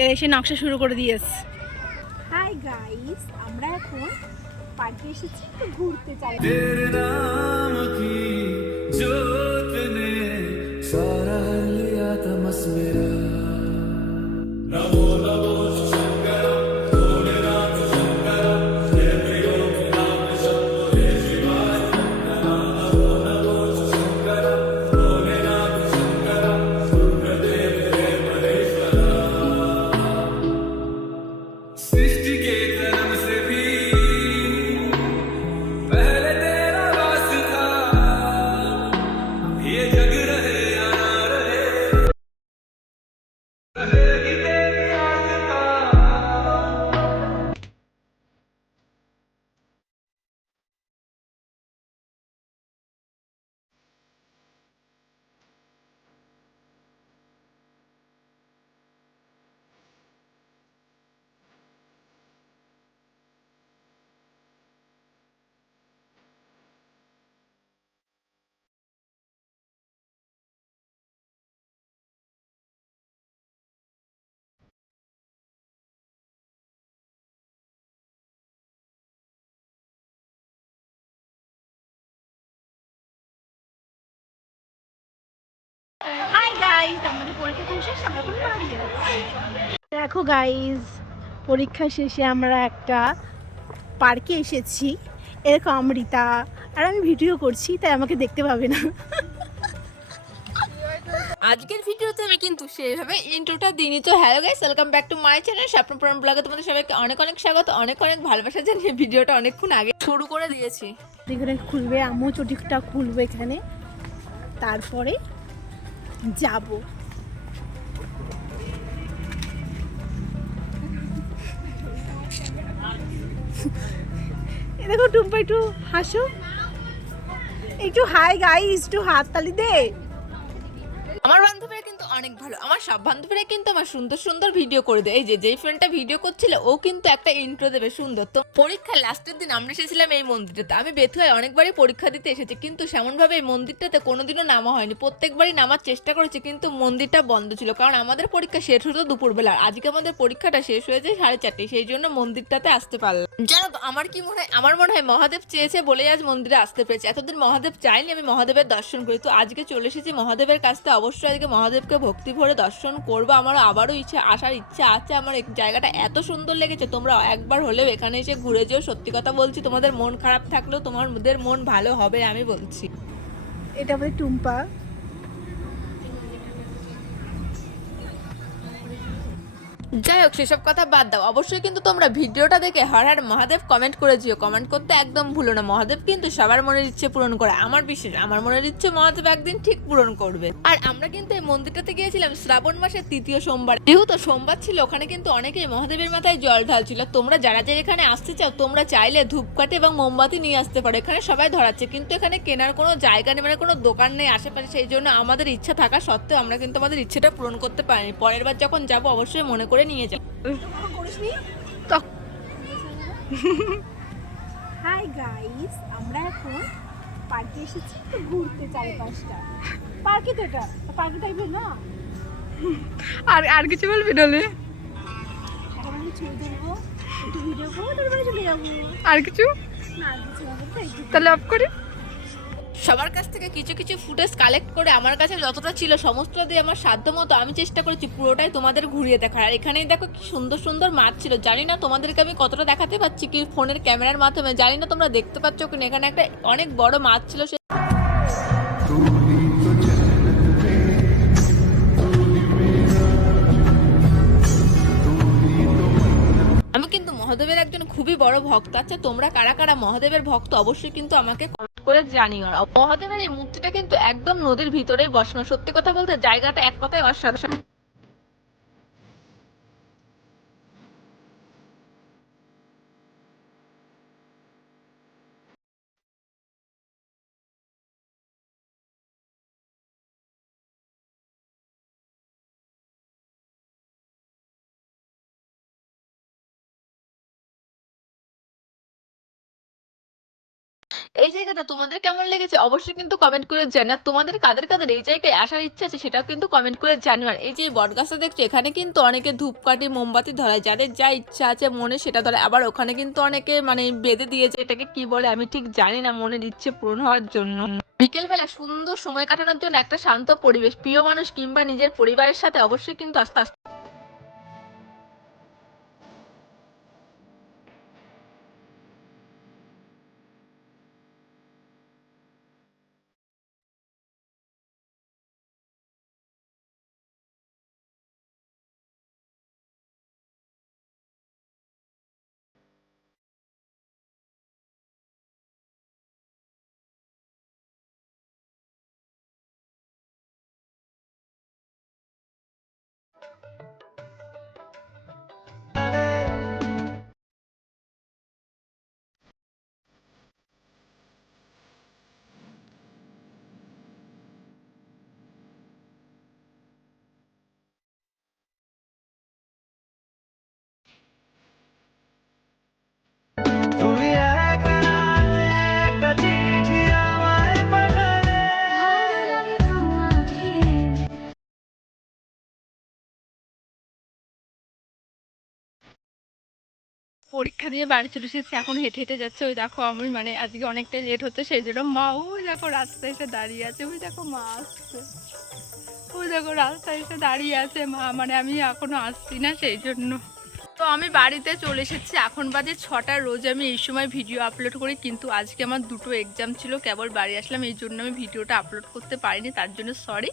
এরা এসে নকশা শুরু করে দিয়েছে। হাই গাইস আমরা এখন পার্কে এসেছি একটু ঘুরতে চাই। সারা লিয়া তমস মেরা হাই গাইস আমাদের পরীক্ষা শেষ আমরা বাড়ি যাচ্ছি দেখো গাইস পরীক্ষা শেষে আমরা একটা পার্কে এসেছি। এরকম অমৃতা আর আমি ভিডিও করছি তাই আমাকে দেখতে পাবে না। আজকের ভিডিওতে আমি কিন্তু সেভাবে ইন্ট্রোটা দিইনি। তো hello guys welcome back to my channel Swapnapuram ব্লগে তোমাদের সবাইকে অনেক অনেক স্বাগত অনেক অনেক ভালোবাসা জানিয়ে ভিডিওটা অনেকক্ষণ আগে শুরু করে দিয়েছি। এখানে খুলবে আমিও চটিটা খুলবে এখানে। তারপরে যাব। দেখো টুম্পা একটু হাসো। একটু হাই গাইস একটু হাততালি দে। আমার বান্ধবীরা কিন্তু অনেক ভালো। আমার সব বান্ধবীরা কিন্তু আমার সুন্দর সুন্দর ভিডিও করে দেয়। এই যে, যেই ফ্রেন্ডটা ভিডিও করছিল, ও কিন্তু একটা ইন্ট্রো দেবে, সুন্দর। তো পরীক্ষার লাস্টের দিন আমরা এসেছিলাম এই মন্দিরটাতে। আমি বেথুয়ায় অনেকবারই পরীক্ষা দিতে এসেছি, কিন্তু সেমনভাবে এই মন্দিরটাতে কোনোদিনও নামা হয়নি। প্রত্যেকবারই নামার চেষ্টা করেছি, কিন্তু মন্দিরটা বন্ধ ছিল। কারণ আমাদের পরীক্ষা শেষ হতো দুপুরবেলা। আজকে আমাদের পরীক্ষাটা শেষ হয়েছে সাড়ে চারটে, সেই জন্য মন্দিরটাতে আসতে পারলাম। জানো আমার কি মনে হয়, আমার মনে হয় মহাদেব চেয়েছে বলে আজ মন্দিরে আসতে পেরেছে। এতদিন মহাদেব চাইনি আমি মহাদেবের দর্শন করি। তো আজকে চলে এসেছি মহাদেবের কাছ থেকে। অবশ্যই আজকে মহাদেবকে ভক্তি ভরে দর্শন করব, আমারও আবারও ইচ্ছে, আসার ইচ্ছা আছে, আমার জায়গাটা এত সুন্দর লেগেছে তোমরা একবার হলেও এখানে এসে ঘুরে যেও, সত্যি কথা বলছি, তোমাদের মন খারাপ থাকলেও তোমাদের মন ভালো হবে, আমি বলছি। এটা আমাদের টুম্পা। যাই হোক, সেসব কথা বাদ দাও। অবশ্যই কিন্তু তোমরা ভিডিওটা দেখে হর হর মহাদেব কমেন্ট করে দিও। কমেন্ট করতে একদম ভুলো না। মহাদেব কিন্তু সবার মনের ইচ্ছে পূরণ করে। আমার বিশেষ আমার মনের ইচ্ছে মহাদেব একদিন ঠিক পূরণ করবে। আর আমরা কিন্তু এই মন্দিরটাতে গিয়েছিলাম শ্রাবণ মাসের তৃতীয় সোমবার। যেহেতু সোমবার ছিল, ওখানে কিন্তু অনেকেই মহাদেবের মাথায় জল ঢালছিল। তোমরা যারা যারা এখানে আসতে চাও, তোমরা চাইলে ধূপকাঠি এবং মোমবাতি নিয়ে আসতে পারো। এখানে সবাই ধরাচ্ছে, কিন্তু এখানে কেনার কোনো জায়গা নেই মানে কোনো দোকান নেই আশেপাশে। সেই জন্য আমাদের ইচ্ছা থাকা সত্ত্বেও আমরা কিন্তু আমাদের ইচ্ছেটা পূরণ করতে পারিনি। পরের বার যখন যাব, অবশ্যই মনে করে নিয়ে যাব হাই গাইস আমরা এখন পার্কে এসেছি একটু ঘুরতে চারিপাশটা। পার্কে তো এটা পার্কে টাইপের না। আর আর কিছু বলবি ডলে এখন আমি ছবি তুলবো একটু ভিডিও করব তারপরে চলে যাব। আর কিছু? না আর কিছু তো তাহলে অফ করি? সবার কাছ থেকে কিছু কিছু ফুটেজ কালেক্ট করে আমার কাছে যতটা ছিল, সমস্তটা দিয়ে আমার সাধ্য মতো আমি চেষ্টা করেছি পুরোটাই তোমাদের ঘুরিয়ে দেখার। আর এখানেই দেখো কি সুন্দর সুন্দর মাছ ছিল। জানি না তোমাদেরকে আমি কতটা দেখাতে পারছি কি ফোনের ক্যামেরার মাধ্যমে, জানি না তোমরা দেখতে পাচ্ছ কিনা। এখানে একটা অনেক বড় মাছ ছিল, সে আমি কিন্তু মহাদেবের একজন খুবই বড় ভক্ত। আচ্ছা তোমরা কারা কারা মহাদেবের ভক্ত? অবশ্যই কিন্তু আমাকে করে জানিও আর মহাদেবের এই মূর্তিটা কিন্তু একদম নদীর ভিতরেই বসানো। সত্যি কথা বলতে জায়গাটা এক কথায় অসাধারণ। এই জায়গাটা তোমাদের কেমন লেগেছে? অবশ্যই কিন্তু কমেন্ট করে জানি আর তোমাদের কাদের কাদের এই জায়গায় আসার ইচ্ছা আছে সেটাও কিন্তু কমেন্ট করে জানিও। আর এই যে বটগাছটা দেখছ, এখানে কিন্তু অনেকে ধূপকাঠি, মোমবাতি ধরায়। যাদের যা ইচ্ছা আছে মনে সেটা ধরে আবার ওখানে কিন্তু অনেকে মানে বেঁধে দিয়েছে। এটাকে কি বলে আমি ঠিক জানি না, মনের ইচ্ছে পূরণ হওয়ার জন্য। বিকেলবেলা সুন্দর সময় কাটানোর জন্য একটা শান্ত পরিবেশ। প্রিয় মানুষ কিংবা নিজের পরিবারের সাথে অবশ্যই কিন্তু আস্তে আস্তে পরীক্ষা দিয়ে বাড়ি চলে এসেছি, এখন হেঁটে হেঁটে যাচ্ছে। ওই দেখো আমি মানে আজকে অনেকটা লেট হচ্ছে, সেই জন্য মা, ওই দেখো রাস্তায় এসে দাঁড়িয়ে আছে, ওই দেখো মা আসছে। ওই দেখো রাস্তায় এসে দাঁড়িয়ে আছে মা মানে আমি এখনও আসছি না, সেই জন্য। আমি বাড়িতে চলে এসেছি। এখন বাজে ছটা। রোজ আমি এই সময় ভিডিও আপলোড করি, কিন্তু আজকে আমার দুটো এক্সাম ছিল। কেবল বাড়ি আসলাম, এই জন্য আমি ভিডিওটা আপলোড করতে পারিনি, তার জন্য সরি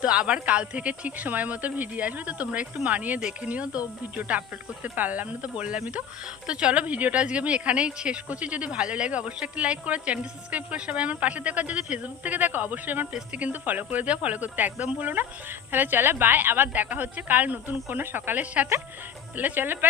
তো আবার কাল থেকে ঠিক সময় মতো ভিডিও আসবে, তো তোমরা একটু মানিয়ে দেখে নিও। তো ভিডিওটা আপলোড করতে পারলাম না তো বললামই তো। তো চলো ভিডিওটা আজকে আমি এখানেই শেষ করছি। যদি ভালো লাগে অবশ্যই একটা লাইক করে চ্যানেলটা সাবস্ক্রাইব করে, সবাই আমার পাশে দেখো। যদি ফেসবুক থেকে দেখো, অবশ্যই আমার পেজটি কিন্তু ফলো করে দিও। ফলো করতে একদম ভুলো না। তাহলে চলো বাই আবার দেখা হচ্ছে কাল নতুন কোনো সকালের সাথে। তাহলে চলো bye